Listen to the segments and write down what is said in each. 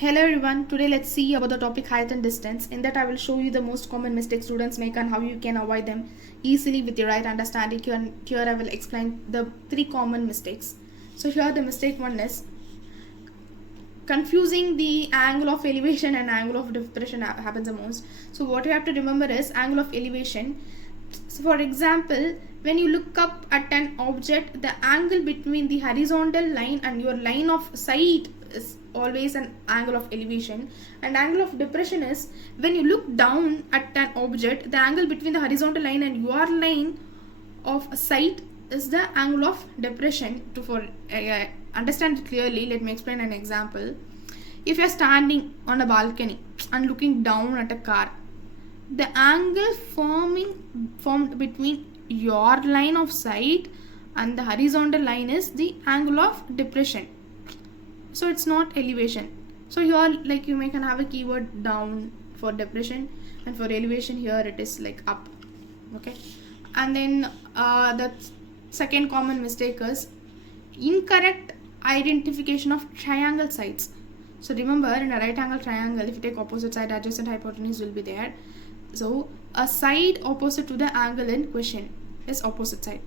Hello everyone, today let's see about the topic height and distance. In that I will show you the most common mistakes students make and how you can avoid them easily with your right understanding. Here I will explain the 3 common mistakes. So here the mistake 1 is confusing the angle of elevation and angle of depression happens the most. So what you have to remember is angle of elevation. So for example, when you look up at an object, the angle between the horizontal line and your line of sight is always an angle of elevation, and angle of depression is when you look down at an object, the angle between the horizontal line and your line of sight is the angle of depression. To understand it clearly, let me explain an example. If you are standing on a balcony and looking down at a car, the angle formed between your line of sight and the horizontal line is the angle of depression. So it's not elevation. So here like you can have a keyword down for depression, and for elevation here it is like up. Okay, and then the second common mistake is incorrect identification of triangle sides. So remember, in a right angle triangle, if you take opposite side, adjacent hypotenuse will be there. So a side opposite to the angle in question is opposite side.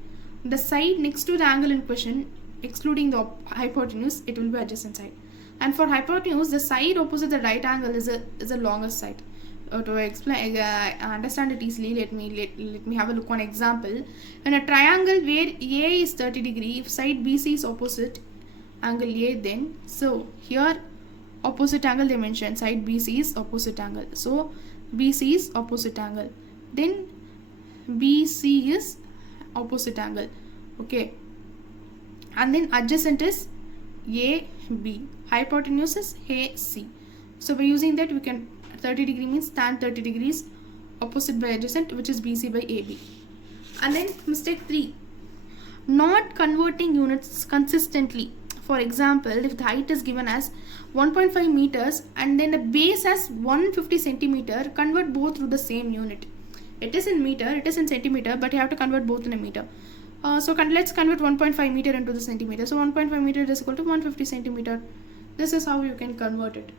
The side next to the angle in question, excluding the hypotenuse, it will be adjacent side. And for hypotenuse, the side opposite the right angle is a longest side. To explain, understand it easily, let me have a look on example. In a triangle where A is 30 degree, if side BC is opposite angle A, then so here opposite angle they mention, side BC is opposite angle. So BC is opposite angle, then BC is opposite angle. Okay, and then adjacent is AB, hypotenuse is AC. So by using that we can 30 degree means tan 30 degrees opposite by adjacent, which is BC by AB. And then mistake 3, not converting units consistently. For example, if the height is given as 1.5 meters and then the base as 150 centimeter, convert both to the same unit. It is in meter, it is in centimeter, but you have to convert both in a meter. So let's convert 1.5 meter into the centimeter. So 1.5 meter is equal to 150 centimeter. This is how you can convert it.